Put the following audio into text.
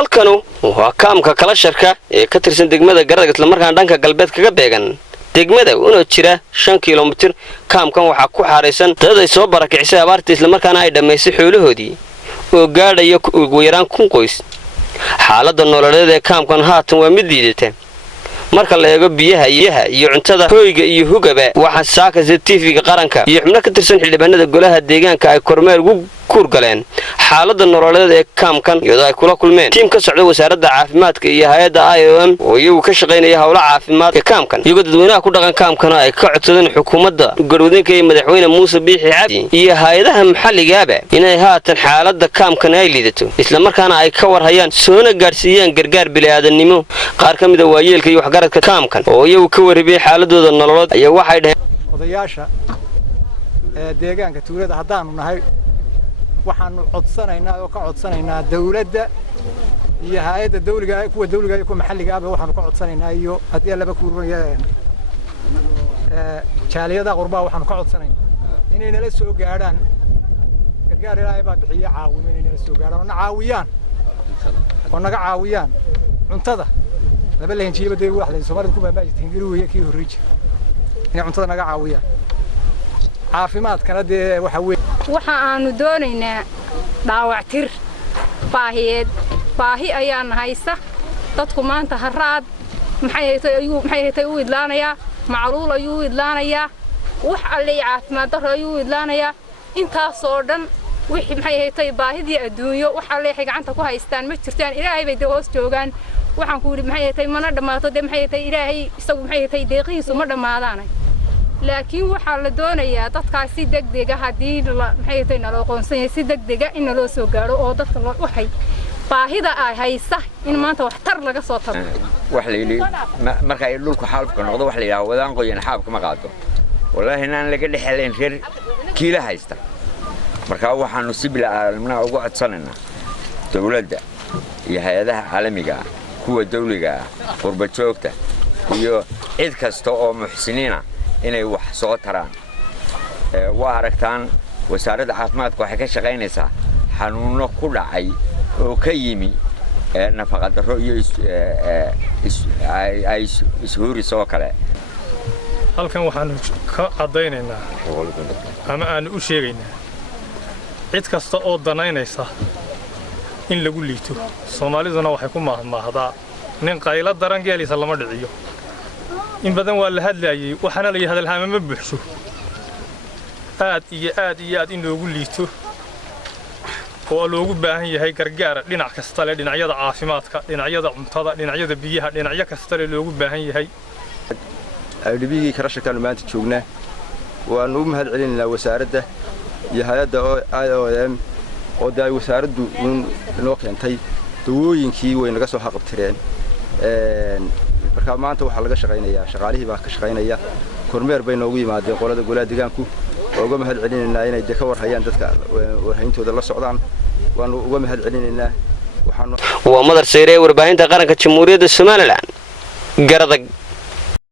halkanu waa kaamka kala sharka ee ka tirsan degmada Garadag isla markaan dhanka galbeed kaga beegan degmada una jira 5 kiiloomitir kaamkan waxa ku xareysan dad ay soo barakicisay abaartii isla markaana ay dhameysay xoolahoodii oo gaadhay ugu yaraan 1,000 qoys xaaladda nololeed ee kaamkan haatan waa mid liidata marka la eego biyaha iyo cuntada hoyga iyo hugaba waxa saakay TV-ga qaranka iyo xubno ka tirsan xildhibaanada golaha deegaanka ay kormeer ugu kurgaleen xaaladda nololeed ee kaamkan iyadoo ay kula kulmeen tiim ka socda wasaaradda caafimaadka iyo hay'adda IOM oo iyagu ka shaqeynaya hawlaha caafimaad ee kaamkan iyagoo dadweynaha ku dhaqan kaamkan ay ka codsadeen xukuumadda garwadeenka iyo madaxweyne Muuse Biixi Cabdi iyo hay'adaha maxalliga ah inay haatan xaaladda kaamkan ay liidato isla markaana ay ka warhayaan soona gaarsiiyaan gargaar bini'aadanimo qaar ka mid ah waayeelka iyo waxgaradka kaamkan oo iyagu ka waribay xaaladooda nololeed ayaa waxay dhaheen odayaasha deegaanka tuulada haddaanu nahay waxaanu codsanaynaa oo ka codsanaynaa dawladda iyo hay'adda dawliga kuwa dawliga iyo kuwa maxalliga ah waxaanu ka codsanaynaa iyo hadii laba kuurinayaan jaaliyada qurbaa waxaanu ka codsanaynaa inay nala soo gaaraan gargaar ilaahay baa bixiya caawimo inay nala soo gaaraan oo naga caawiyaan cuntada laba leenjiiba day wax la Soomaalidu ku baabaajitin guriga kii horreeyay inay cuntada naga caawiyaan caafimaadkana dee waxa aanu doonaynaa dhaawactir baahi ayaan haysta dadku maanta haraad maxay u idlaanaya macluul ayuu idlaanaya wax alle caafimaad daro ayuu idlaanaya intaas oo dhan wixii maxay baahidii adduunyo wax alle gacanta ku haystaan ma jirtaan ilaahay bay hoos joogaan waxaan ku yiri maxay mana dhamaato de maxay ilaahay isagu maxay deeqiisu ma dhamaadaan laakiin waxa la doonayaa dadkaasi degdeg ah hadii maxay naloo qoonsan si degdeg ah in loo soo gaaro oo dadka loo waxay baahida ay haysta in maanta wax tar laga soo taro wax leeyay marka ay dhulku xaalka noqdo wax leeyahay wadaan qoyan xaabka ma qaado wallahi inaan laga dhaxleen reer kiila haysta marka waxaanu si bil caalamna ugu codsanaynaa dawladda iyo hay'adaha caalamiga kuwa dawliga qurba joogta iyo cid kasta oo muxsiniina inay wax soo taraan waa aragtaan wasaaradda caafimaadka waxay ka shaqeynaysaa xanuuno ku dhacay oo ka yimi nafaqa darro iyo ishuuri soo kale halkan waxaan ka cadaynaynaa ama aan u sheegaynaa cid kasta oo danaynaysa in lagu liito Soomaaliduna waxay ku maahmaahdaa nin qayla daran geelisa lama dhiciyo in badan waa la hadlayay waxana la hadalhaama ma buuxso aad iyo aad in loogu liito oo loogu baahan yahay gargaar dhinac kasta leh dhinacyada caafimaadka dhinacyada cuntada dhinacyada biyaha dhinacyo kasta leh loogu baahan yahay adibigi karashkan maanta joognaa waan u mahad celinaynaa wasaaradda iyo hay'adda IOM oo day wasaaraddu inoo keentay dawooyinkii way naga soo xaqabtireen marka maanta waxa laga shaqeynayaa shaqaalihii baa ka shaqeynaya kormeer bay noogu yimaadeen qolada golaha deegaanku oo uga mahad celinaynaa inay ka warhayaan dadka warhayntooda la socdaan waan uga mahad celinaynaa waa madar sayre warbaahinta qaranka Jamhuuriyadda Soomaaliland Garadag